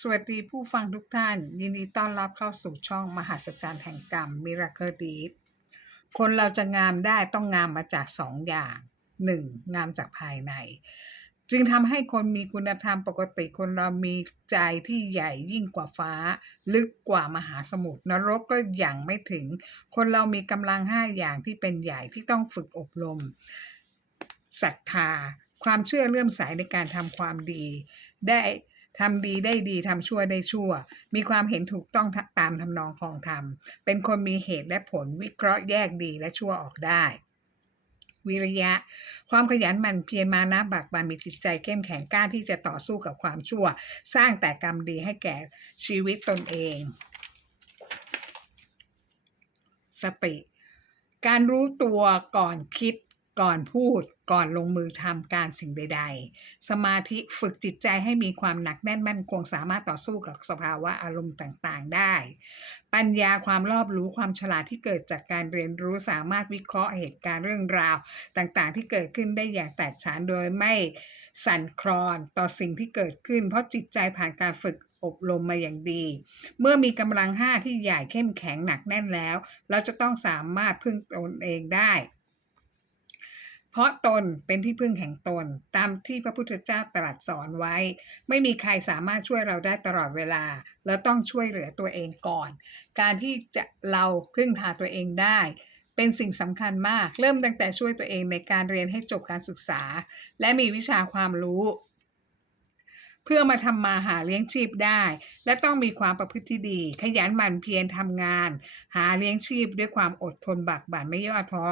สวัสดีผู้ฟังทุกท่านยินดีต้อนรับเข้าสู่ช่องมหัศจรรย์แห่งกรรม Miracle Deed คนเราจะงามได้ต้องงามมาจากสองอย่างหนึ่งงามจากภายในจึงทำให้คนมีคุณธรรมปกติคนเรามีใจที่ใหญ่ยิ่งกว่าฟ้าลึกกว่ามหาสมุทรนรกก็ยังไม่ถึงคนเรามีกำลังห้าอย่างที่เป็นใหญ่ที่ต้องฝึกอบรมศรัทธาความเชื่อเลื่อมใสในการทำความดีได้ทำดีได้ดีทำชั่วได้ชั่วมีความเห็นถูกต้องตามทำนองคลองธรรมเป็นคนมีเหตุและผลวิเคราะห์แยกดีและชั่วออกได้วิริยะความขยันหมั่นเพียรมานะบากบั่นมีจิตใจเข้มแข็งกล้าที่จะต่อสู้กับความชั่วสร้างแต่กรรมดีให้แก่ชีวิตตนเองสติการรู้ตัวก่อนคิดก่อนพูดก่อนลงมือทำการสิ่งใดๆสมาธิฝึกจิตใจให้มีความหนักแน่นมั่นคงสามารถต่อสู้กับสภาวะอารมณ์ต่างๆได้ปัญญาความรอบรู้ความฉลาดที่เกิดจากการเรียนรู้สามารถวิเคราะห์เหตุการณ์เรื่องราวต่างๆที่เกิดขึ้นได้อย่างแตกฉานโดยไม่สั่นคลอนต่อสิ่งที่เกิดขึ้นเพราะจิตใจผ่านการฝึกอบรมมาอย่างดีเมื่อมีกำลังห้าที่ใหญ่เข้มแข็งหนักแน่นแล้วเราจะต้องสามารถพึ่งตนเองได้เพราะตนเป็นที่พึ่งแห่งตนตามที่พระพุทธเจ้าตรัสสอนไว้ไม่มีใครสามารถช่วยเราได้ตลอดเวลาเราต้องช่วยเหลือตัวเองก่อนการที่จะเราพึ่งพาตัวเองได้เป็นสิ่งสำคัญมากเริ่มตั้งแต่ช่วยตัวเองในการเรียนให้จบการศึกษาและมีวิชาความรู้เพื่อมาทำมาหาเลี้ยงชีพได้และต้องมีความประพฤติที่ดีขยันหมั่นเพียรทำงานหาเลี้ยงชีพด้วยความอดทนบากบั่นไม่ย่อท้อ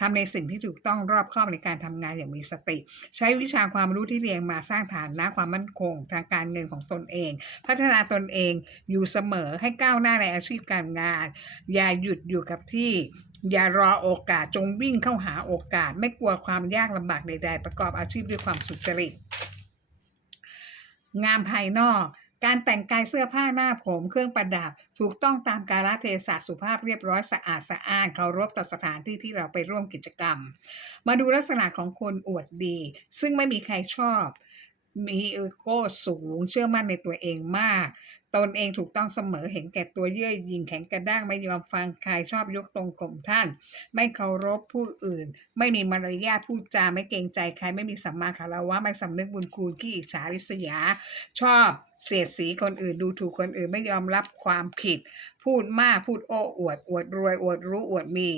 ทำในสิ่งที่ถูกต้องรอบคอบในการทำงานอย่างมีสติใช้วิชาความรู้ที่เรียนมาสร้างฐานะความมั่นคงทางการเงินของตนเองพัฒนาตนเองอยู่เสมอให้ก้าวหน้าในอาชีพการงานอย่าหยุดอยู่กับที่อย่ารอโอกาสจงวิ่งเข้าหาโอกาสไม่กลัวความยากลำบากใดๆประกอบอาชีพด้วยความสุจริตงามภายนอกการแต่งกายเสื้อผ้าหน้าผมเครื่องประดับถูกต้องตามกาลเทศะสุภาพเรียบร้อยสะอาดสะอ้านเคารพต่อสถานที่ที่เราไปร่วมกิจกรรมมาดูลักษณะของคนอวดดีซึ่งไม่มีใครชอบมีอีโก้สูงเชื่อมั่นในตัวเองมากตนเองถูกต้องเสมอเห็นแก่ตัวเย่อหยิ่งแข็งกระด้างไม่ยอมฟังใครชอบยกตรงข่มท่านไม่เคารพผู้อื่นไม่มีมารยาทพูดจาไม่เกรงใจใครไม่มีสัมมาคารวะไม่สำนึกบุญคุณขี้อิจฉาริษยาชอบเสียดสีคนอื่นดูถูกคนอื่นไม่ยอมรับความผิดพูดมากพูดโอ้อวดอวดรวยอวดรู้อวดมี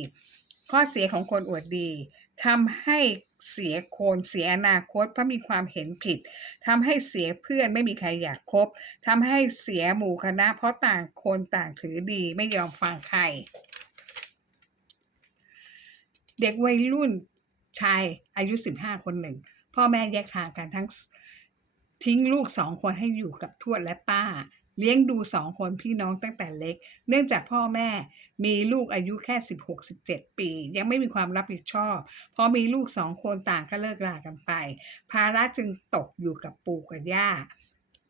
ข้อเสียของคนอวดดีทำให้เสียคนเสียอนาคตเพราะมีความเห็นผิดทำให้เสียเพื่อนไม่มีใครอยากคบทำให้เสียหมู่คณะเพราะต่างคนต่างถือดีไม่ยอมฟังใครเด็กวัยรุ่นชายอายุ15คนหนึ่งพ่อแม่แยกทางกันทั้งทิ้งลูก2คนให้อยู่กับทวดและป้าเลี้ยงดู2คนพี่น้องตั้งแต่เล็กเนื่องจากพ่อแม่มีลูกอายุแค่16-17ปียังไม่มีความรับผิดชอบพอมีลูก2คนต่างก็เลิกลากันไปภาระจึงตกอยู่กับปู่กับย่า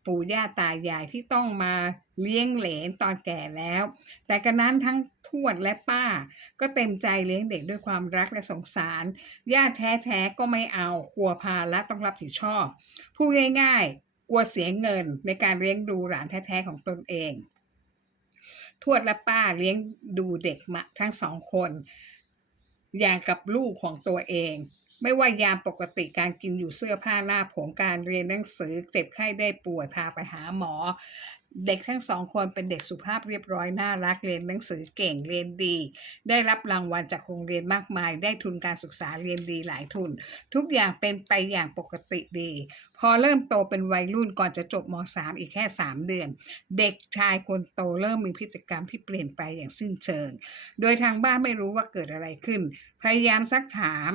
ปู่ย่าตายายที่ต้องมาเลี้ยงเหลนตอนแก่แล้วแต่กระนั้นทั้งทวดและป้าก็เต็มใจเลี้ยงเด็กด้วยความรักและสงสารญาติแท้ๆก็ไม่เอากลัวภาระต้องรับผิดชอบพูดง่ายๆกลัวเสียเงินในการเลี้ยงดูหลานแท้ๆของตนเองทวดและป้าเลี้ยงดูเด็กมาทั้ง2คนอย่างกับลูกของตัวเองไม่ว่ายามปกติการกินอยู่เสื้อผ้าหน้าผมการเรียนหนังสือเจ็บไข้ได้ป่วยพาไปหาหมอเด็กทั้ง2คนเป็นเด็กสุภาพเรียบร้อยน่ารักเรียนหนังสือเก่งเรียนดีได้รับรางวัลจากโรงเรียนมากมายได้ทุนการศึกษาเรียนดีหลายทุนทุกอย่างเป็นไปอย่างปกติดีพอเริ่มโตเป็นวัยรุ่นก่อนจะจบม.3 อีกแค่3เดือนเด็กชายคนโตเริ่มมีพฤติกรรมที่เปลี่ยนไปอย่างสิ้นเชิงโดยทางบ้านไม่รู้ว่าเกิดอะไรขึ้นพยายามซักถาม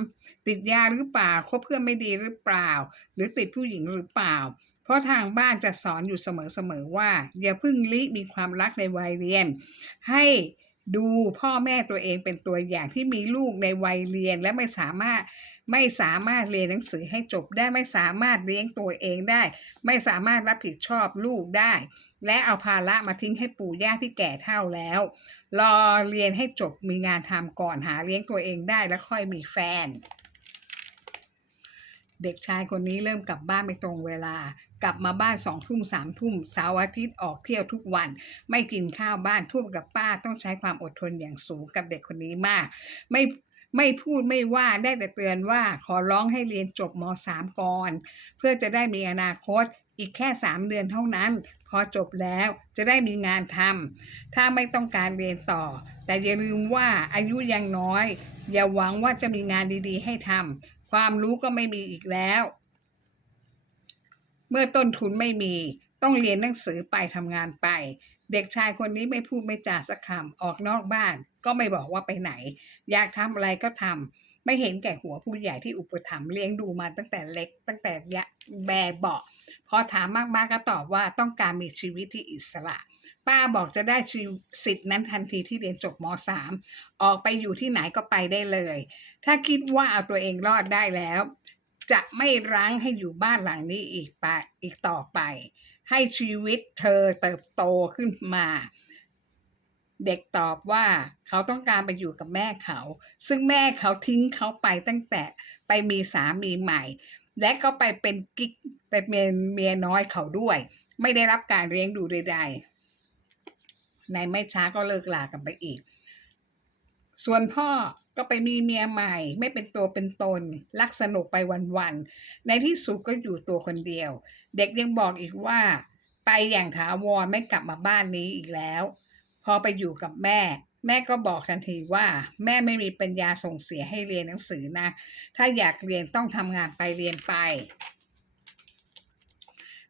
ติดยาหรือเปล่าคบเพื่อนไม่ดีหรือเปล่าหรือติดผู้หญิงหรือเปล่าเพราะทางบ้านจะสอนอยู่เสมอๆว่าอย่าเพิ่งลิมีความรักในวัยเรียนให้ดูพ่อแม่ตัวเองเป็นตัวอย่างที่มีลูกในวัยเรียนและไม่สามารถเรียนหนังสือให้จบได้ไม่สามารถเลี้ยงตัวเองได้ไม่สามารถรับผิดชอบลูกได้และเอาภาระมาทิ้งให้ปู่ย่าที่แก่เฒ่าแล้วรอเรียนให้จบมีงานทำก่อนหาเลี้ยงตัวเองได้แล้วค่อยมีแฟน เด็กชายคนนี้เริ่มกลับบ้านไม่ตรงเวลากลับมาบ้าน2 ทุ่ม3 ทุ่มเสาร์อาทิตย์ออกเที่ยวทุกวันไม่กินข้าวบ้านทุ่มกับป้าต้องใช้ความอดทนอย่างสูงกับเด็กคนนี้มากไม่ไม่พูดไม่ว่าได้แต่เตือนว่าขอร้องให้เรียนจบม.3 ก่อนเพื่อจะได้มีอนาคตอีกแค่3 เดือนเท่านั้นพอจบแล้วจะได้มีงานทำถ้าไม่ต้องการเรียนต่อแต่อย่าลืมว่าอายุยังน้อยอย่าหวังว่าจะมีงานดีๆให้ทำความรู้ก็ไม่มีอีกแล้ว เมื่อต้นทุนไม่มีต้องเรียนหนังสือไปทำงานไปเด็กชายคนนี้ไม่พูดไม่จาสักคำออกนอกบ้านก็ไม่บอกว่าไปไหนอยากทำอะไรก็ทำไม่เห็นแก่หัวผู้ใหญ่ที่อุปถัมภ์เลี้ยงดูมาตั้งแต่เล็กตั้งแต่แบเบาะพอถามมากๆก็ตอบว่าต้องการมีชีวิตที่อิสระป้าบอกจะได้สิทธิ์นั้นทันทีที่เรียนจบม.3 ออกไปอยู่ที่ไหนก็ไปได้เลยถ้าคิดว่าเอาตัวเองรอดได้แล้วจะไม่รั้งให้อยู่บ้านหลังนี้อีกต่อไปให้ชีวิตเธอเติบโตขึ้นมาเด็กตอบว่าเขาต้องการไปอยู่กับแม่เขาซึ่งแม่เขาทิ้งเขาไปตั้งแต่ไปมีสามีใหม่และก็ไปเป็นกิ๊กไปเป็นเมียน้อยเขาด้วยไม่ได้รับการเลี้ยงดูใดๆในไม่ช้าก็เลิกลากันไปอีกส่วนพ่อก็ไปมีเมียใหม่ไม่เป็นตัวเป็นตนลักสนุกไปวันๆในที่สุดก็อยู่ตัวคนเดียวเด็กยังบอกอีกว่าไปอย่างถาวรไม่กลับมาบ้านนี้อีกแล้วพอไปอยู่กับแม่แม่ก็บอกทันทีว่าแม่ไม่มีปัญญาส่งเสียให้เรียนหนังสือนะถ้าอยากเรียนต้องทำงานไปเรียนไป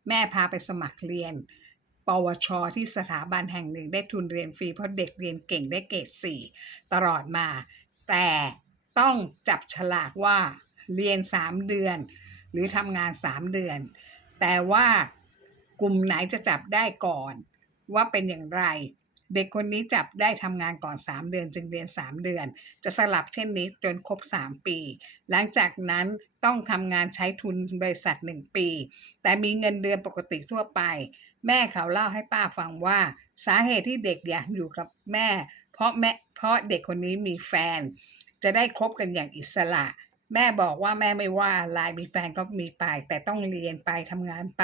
แม่พาไปสมัครเรียนปวชที่สถาบันแห่งหนึ่งได้ทุนเรียนฟรีเพราะเด็กเรียนเก่งได้เกรด4ตลอดมาแต่ต้องจับฉลากว่าเรียน3 เดือนหรือทำงาน3 เดือนแต่ว่ากลุ่มไหนจะจับได้ก่อนว่าเป็นอย่างไรเด็กคนนี้จับได้ทำงานก่อน3 เดือนจึงเรียน3 เดือนจะสลับเช่นนี้จนครบ3 ปีหลังจากนั้นต้องทำงานใช้ทุนบริษัท1 ปีแต่มีเงินเดือนปกติทั่วไปแม่เขาเล่าให้ป้าฟังว่าสาเหตุที่เด็กอยากอยู่กับแม่เพราะเด็กคนนี้มีแฟนจะได้คบกันอย่างอิสระแม่บอกว่าแม่ไม่ว่าอะไรมีแฟนก็มีไปแต่ต้องเรียนไปทำงานไป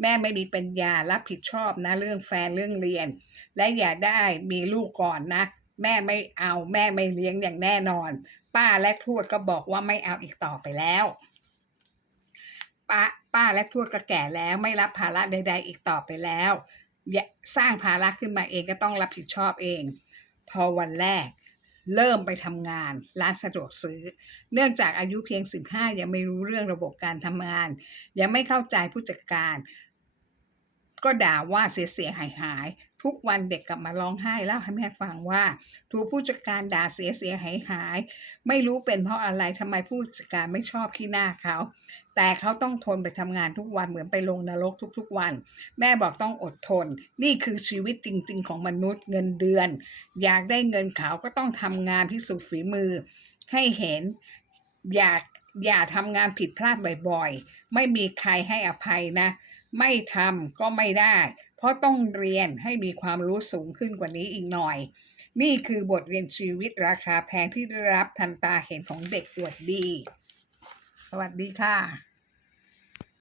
แม่ไม่มีปัญญารับผิดชอบนะเรื่องแฟนเรื่องเรียนและอย่าได้มีลูกก่อนนะแม่ไม่เอาแม่ไม่เลี้ยงอย่างแน่นอนป้าและทวดก็บอกว่าไม่เอาอีกต่อไปแล้วป้าและทวดก็แก่แล้วไม่รับภาระใดๆอีกต่อไปแล้วสร้างภาระขึ้นมาเองก็ต้องรับผิดชอบเองพอวันแรกเริ่มไปทำงานร้านสะดวกซื้อเนื่องจากอายุเพียง15ยังไม่รู้เรื่องระบบการทำงานยังไม่เข้าใจผู้จัดการก็ด่าว่าเสียหายทุกวันเด็กกลับมาร้องไห้เล่าให้แม่ฟังว่าถูกผู้จัดการด่าเสียหายไม่รู้เป็นเพราะอะไรทำไมผู้จัดการไม่ชอบขี้หน้าเขาแต่เขาต้องทนไปทำงานทุกวันเหมือนไปลงนรกทุกๆวันแม่บอกต้องอดทนนี่คือชีวิตจริงๆของมนุษย์เงินเดือนอยากได้เงินเขาก็ต้องทำงานพิสูจน์ฝีมือให้เห็นอย่าทำงานผิดพลาดบ่อยๆไม่มีใครให้อภัยนะไม่ทำก็ไม่ได้เพราะต้องเรียนให้มีความรู้สูงขึ้นกว่านี้อีกหน่อยนี่คือบทเรียนชีวิตราคาแพงที่ได้รับทันตาเห็นของเด็กอวดดีสวัสดีค่ะ